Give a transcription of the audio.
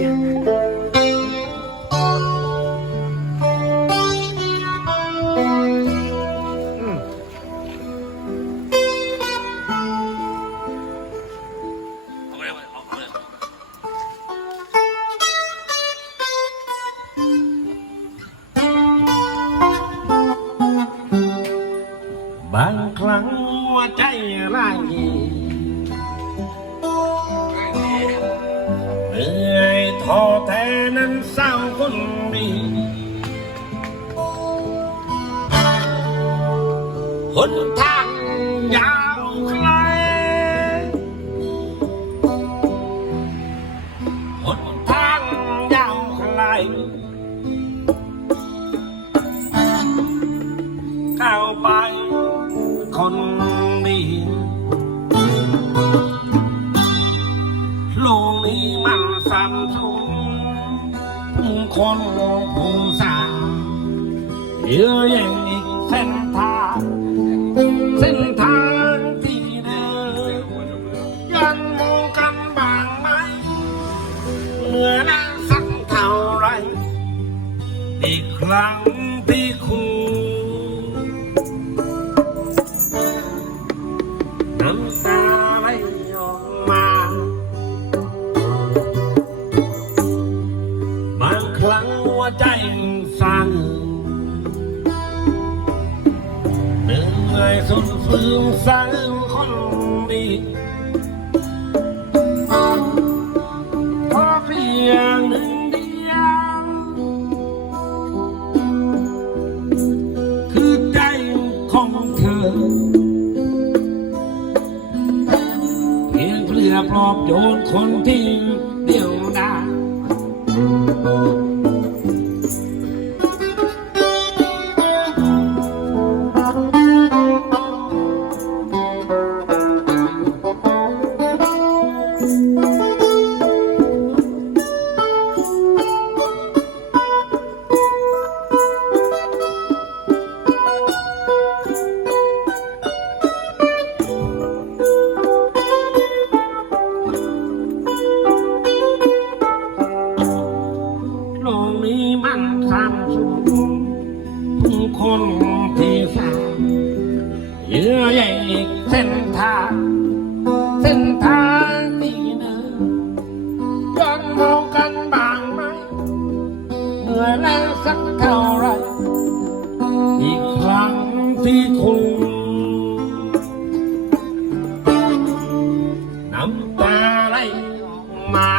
เนั้นเศร้าคนดีหนทางยาวไกลหนทางยาวไกลเข้าไปคนดีลูกนี้มันสั่มสูง คนผู้สามเยอะแยะอีกเส้นทางเส้นทางที่เดินยันมองกันบางไหมเหนื่อนั้นสักเท่าไรอีกครั้งที่ สุดฝืนสั่นคนดีขอเพียงหนึ่งเดียวคือใจของเธอ เพียงเพื่อปลอบโยนคนที่ นที่สามเยื่อใยอีกเส้นทางเส้นทางที่เดินย้อนมองกันบางไหมเหนื่อยแล้วสักเท่าไรอีกครั้งที่คุณน้ำตาไหลมา